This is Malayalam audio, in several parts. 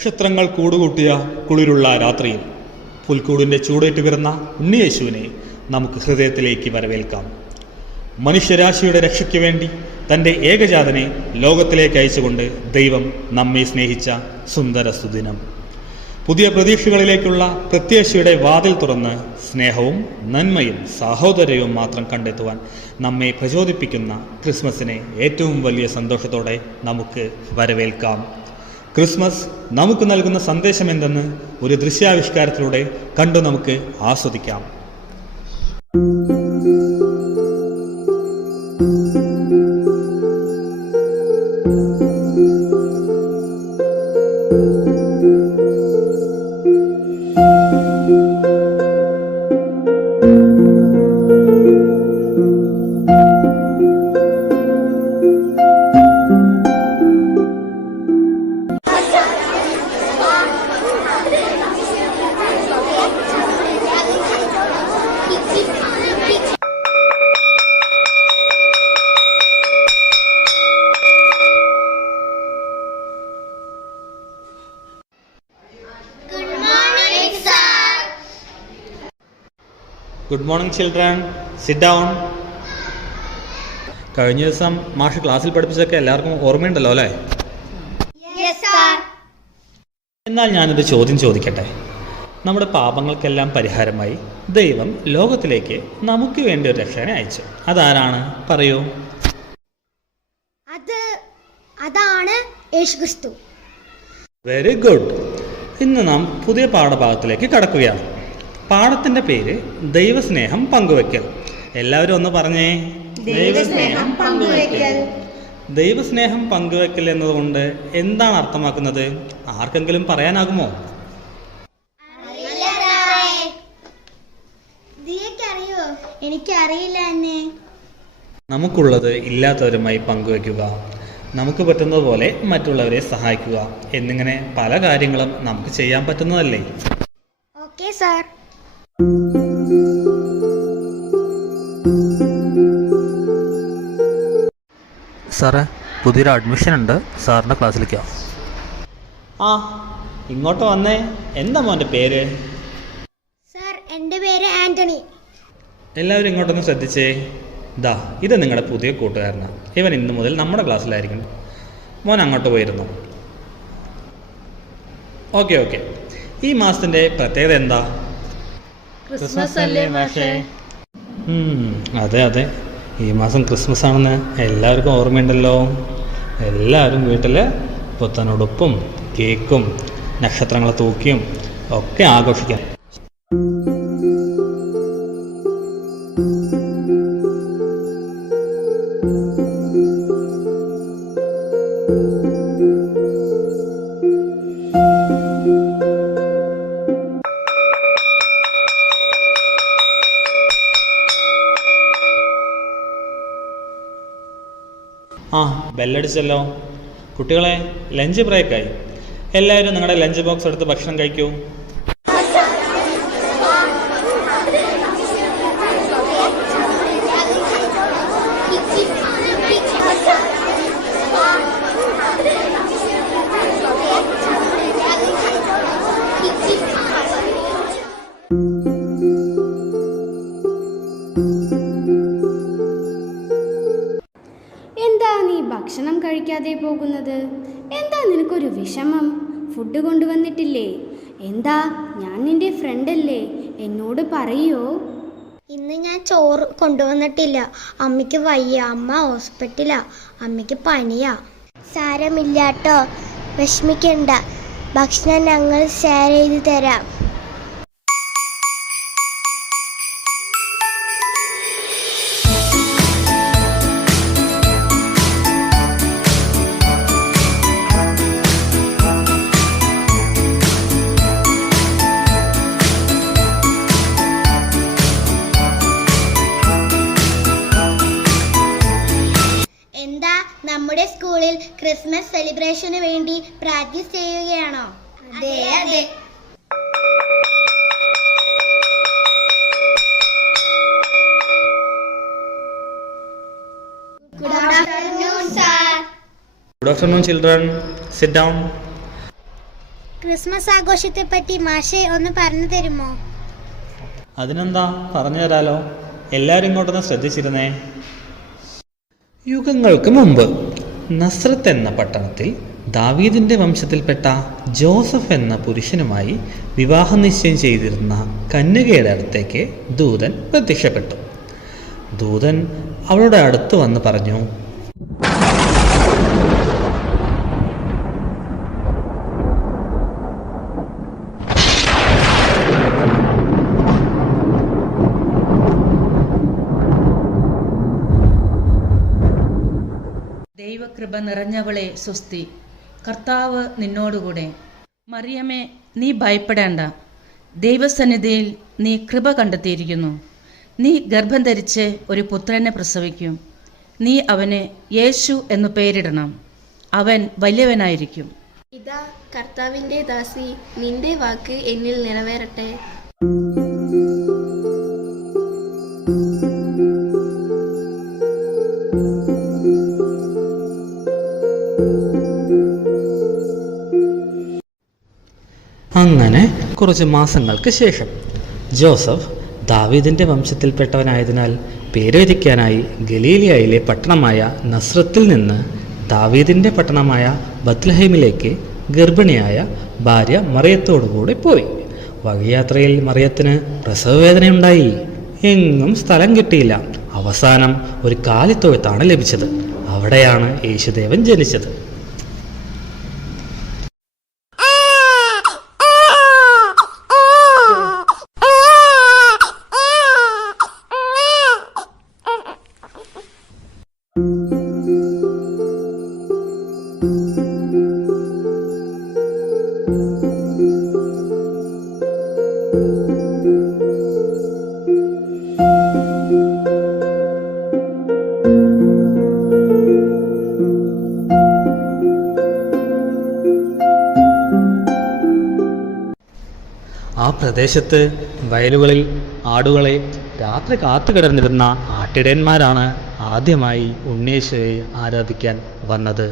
നക്ഷത്രങ്ങൾ കൂടുകൂട്ടിയ കുളിരുള്ള രാത്രിയിൽ പുൽക്കൂടിൻ്റെ ചൂടേറ്റ് പിറന്ന ഉണ്ണിയേശുവിനെ നമുക്ക് ഹൃദയത്തിലേക്ക് വരവേൽക്കാം. മനുഷ്യരാശിയുടെ രക്ഷയ്ക്ക് വേണ്ടി തൻ്റെ ഏകജാതനെ ലോകത്തിലേക്ക് അയച്ചുകൊണ്ട് ദൈവം നമ്മെ സ്നേഹിച്ച സുന്ദര സുദിനം. പുതിയ പ്രതീക്ഷകളിലേക്കുള്ള പ്രത്യാശയുടെ വാതിൽ തുറന്ന് സ്നേഹവും നന്മയും സാഹോദര്യവും മാത്രം കണ്ടെത്തുവാൻ നമ്മെ പ്രചോദിപ്പിക്കുന്ന ക്രിസ്മസിനെ ഏറ്റവും വലിയ സന്തോഷത്തോടെ നമുക്ക് വരവേൽക്കാം. ക്രിസ്മസ് നമുക്ക് നൽകുന്ന സന്ദേശം എന്തെന്ന് ഒരു ദൃശ്യാവിഷ്കാരത്തിലൂടെ കണ്ടു നമുക്ക് ആസ്വദിക്കാം. Good morning children, sit down. കഴിഞ്ഞ ദിവസം മാഷ് ക്ലാസ്സിൽ പഠിപ്പിച്ചതൊക്കെ എല്ലാവർക്കും ഓർമ്മയുണ്ടല്ലോ അല്ലേ? എന്നാൽ ഞാനൊരു ചോദ്യം ചോദിക്കട്ടെ. നമ്മുടെ പാപങ്ങൾക്കെല്ലാം പരിഹാരമായി ദൈവം ലോകത്തിലേക്ക് നമുക്ക് വേണ്ടി ഒരു രക്ഷകനെ അയച്ചു. അതാരാണ്? പറയൂ. അതാണ് യേശുക്രിസ്തു. Very good. ഇന്ന് നാം പുതിയ പാഠഭാഗത്തിലേക്ക് കടക്കുകയാണ്. പാഠത്തിന്റെ പേര് ദൈവസ്നേഹം പങ്കുവെക്കൽ. എല്ലാവരും ഒന്ന് പറഞ്ഞേ, ദൈവസ്നേഹം പങ്കുവെക്കൽ. ദൈവസ്നേഹം പങ്കുവെക്കൽ എന്നതുകൊണ്ട് എന്താണ് അർത്ഥമാക്കുന്നത്? ആർക്കെങ്കിലും പറയാനാകുമോ? എനിക്കറിയില്ല. നമുക്കുള്ളത് ഇല്ലാത്തവരുമായി പങ്കുവെക്കുക, നമുക്ക് പറ്റുന്നത് പോലെ മറ്റുള്ളവരെ സഹായിക്കുക എന്നിങ്ങനെ പല കാര്യങ്ങളും നമുക്ക് ചെയ്യാൻ പറ്റുന്നതല്ലേ? Okay sir. സാറേ, പുതിയൊരു അഡ്മിഷൻ ഉണ്ട്, സാറിൻ്റെ ക്ലാസ്സിലേക്കാ. ആ, ഇങ്ങോട്ട് വന്നേ. എന്താ മോൻ്റെ പേര്? സാർ, എൻ്റെ പേര് ആന്റണി. എല്ലാവരും ഇങ്ങോട്ടൊന്ന് ശ്രദ്ധിച്ചേ. ദാ, ഇത് നിങ്ങളുടെ പുതിയ കൂട്ടുകാരനാണ്. ഇവൻ ഇന്നു മുതൽ നമ്മുടെ ക്ലാസ്സിലായിരിക്കും. മോൻ അങ്ങോട്ട് പോയിരുന്നു. ഓക്കെ. ഈ മാസത്തിൻ്റെ പ്രത്യേകത എന്താ? ക്രിസ്മസ് അല്ലേ മാഷേ? അതെ, ഈ മാസം ക്രിസ്മസ് ആണെന്ന് എല്ലാവർക്കും ഓർമ്മയുണ്ടല്ലോ. എല്ലാവരും വീട്ടിൽ പുത്തനുടുപ്പും കേക്കും നക്ഷത്രങ്ങളെ തൂക്കിയും ഒക്കെ ആഘോഷിക്കാം. ബെല്ലടിച്ചല്ലോ. കുട്ടികളെ, ലഞ്ച് ബ്രേക്കായി. എല്ലാവരും നിങ്ങളുടെ ലഞ്ച് ബോക്സ് എടുത്ത് ഭക്ഷണം കഴിക്കൂ. ഭക്ഷണം കഴിക്കാതെ പോകുന്നത് എന്താ? നിനക്കൊരു വിഷമം? ഫുഡ് കൊണ്ടുവന്നിട്ടില്ലേ? എന്താ, ഞാൻ നിന്റെ ഫ്രണ്ടല്ലേ, എന്നോട് പറയോ? ഇന്ന് ഞാൻ ചോറ് കൊണ്ടുവന്നിട്ടില്ല. അമ്മയ്ക്ക് വയ്യ, അമ്മ ഹോസ്പിറ്റലാ, അമ്മയ്ക്ക് പനിയാ. സാരമില്ലാട്ടോ, വിഷമിക്കണ്ട, ഭക്ഷണം ഞങ്ങൾ ഷെയർ ചെയ്ത് തരാം. നമ്മുടെ സ്കൂളിൽ ക്രിസ്മസ് സെലിബ്രേഷന് വേണ്ടി പ്രാക്ടീസ് ചെയ്യുകയാണോ? അതെ. Good afternoon, sir. Good afternoon, children. Sit down. Christmas ആഘോഷത്തെ പറ്റി മാഷെ ഒന്ന് പറഞ്ഞു തരുമോ? അതിനെന്താ, പറഞ്ഞു തരാലോ. എല്ലാവരും ഇങ്ങോട്ടൊന്ന് ശ്രദ്ധിച്ചിരുന്നേ. യുഗങ്ങൾക്ക് മുമ്പ് നസ്രത്ത് എന്ന പട്ടണത്തിൽ ദാവീദിന്റെ വംശത്തിൽപ്പെട്ട ജോസഫ് എന്ന പുരുഷനുമായി വിവാഹ നിശ്ചയം ചെയ്തിരുന്ന കന്യകയുടെ അടുത്തേക്ക് ദൂതൻ പ്രത്യക്ഷപ്പെട്ടു. ദൂതൻ അവളുടെ അടുത്ത് വന്ന് പറഞ്ഞു, ദൈവകൃപ നിറഞ്ഞവളെ സ്വസ്തി, കർത്താവ് നിന്നോടുകൂടെ. മറിയമേ, നീ ഭയപ്പെടേണ്ട, ദൈവസന്നിധിയിൽ നീ കൃപ കണ്ടെത്തിയിരിക്കുന്നു. നീ ഗർഭം ധരിച്ച് ഒരു പുത്രനെ പ്രസവിക്കും. നീ അവന് യേശു എന്നു പേരിടണം. അവൻ വലിയവനായിരിക്കും. ഇതാ കർത്താവിൻ്റെ ദാസി, നിന്റെ വാക്ക് എന്നിൽ നിറവേറട്ടെ. അങ്ങനെ കുറച്ച് മാസങ്ങൾക്ക് ശേഷം ജോസഫ് ദാവീദിന്റെ വംശത്തിൽപ്പെട്ടവനായതിനാൽ പേരൊരിക്കാനായി ഗലീലിയയിലെ പട്ടണമായ നസ്രത്തിൽ നിന്ന് ദാവീദിന്റെ പട്ടണമായ ബത്ലഹേമിലേക്ക് ഗർഭിണിയായ ഭാര്യ മറിയത്തോടുകൂടി പോയി. വഴിയാത്രയിൽ മറിയത്തിന് പ്രസവവേദനയുണ്ടായി. എങ്ങും സ്ഥലം കിട്ടിയില്ല. അവസാനം ഒരു കാലിത്തൊഴുത്താണ് ലഭിച്ചത്. അവിടെയാണ് യേശുദേവൻ ജനിച്ചത്. ആ പ്രദേശത്ത് വയലുകളിൽ ആടുകളെ രാത്രി കാത്തുകിടന്നിരുന്ന ആട്ടിടയന്മാരാണ് ആദ്യമായി ഉണ്ണീശോയെ ആരാധിക്കാൻ വന്നത്.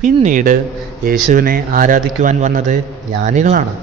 പിന്നീട് യേശുവിനെ ആരാധിക്കുവാൻ വന്നത് ജ്ഞാനികളാണ്.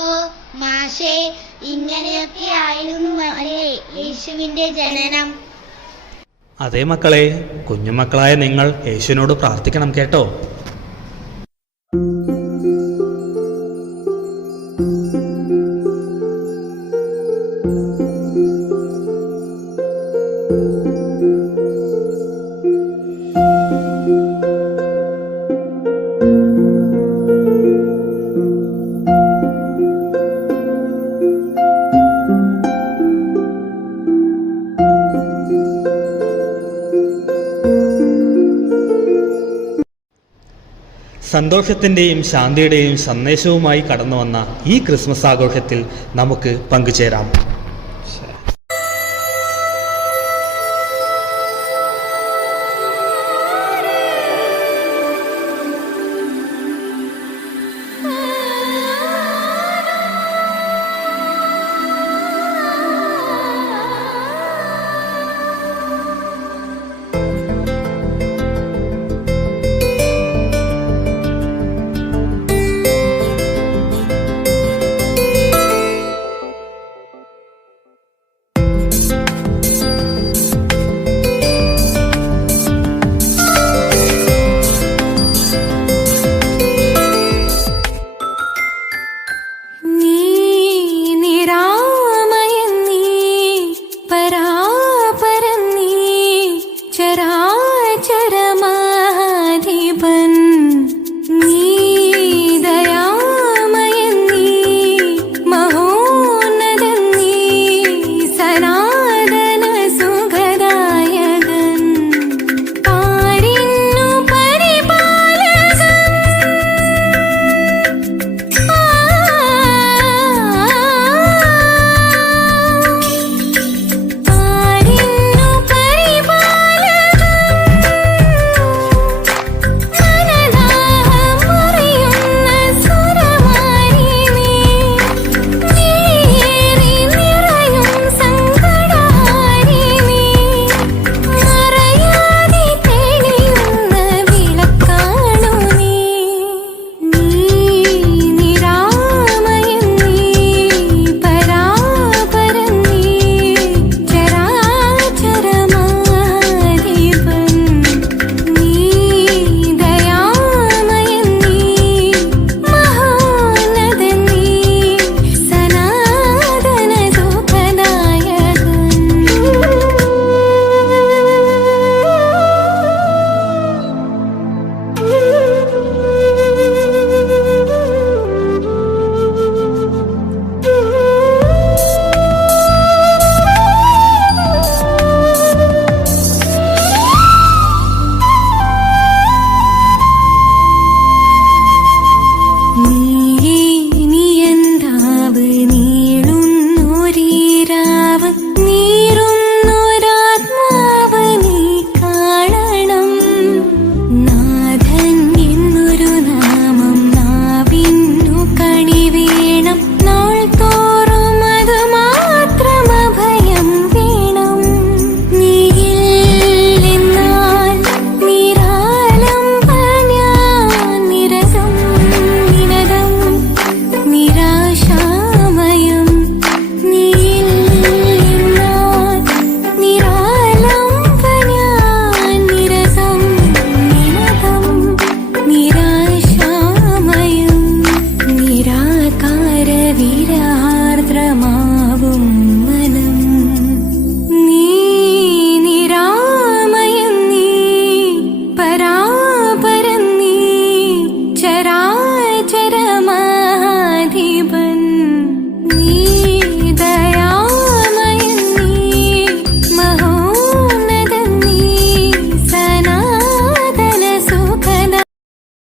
ഓ മാഷേ, ഇങ്ങനെയൊക്കെ ആയിരുന്നു അല്ലേ യേശുവിന്റെ ജനനം? അതേ മക്കളെ, കുഞ്ഞുമക്കളായ നിങ്ങൾ യേശുവിനോട് പ്രാർത്ഥിക്കണം കേട്ടോ. സന്തോഷത്തിൻ്റെയും ശാന്തിയുടെയും സന്ദേശവുമായി കടന്നു വന്ന ഈ ക്രിസ്മസ് ആഘോഷത്തിൽ നമുക്ക് പങ്കുചേരാം.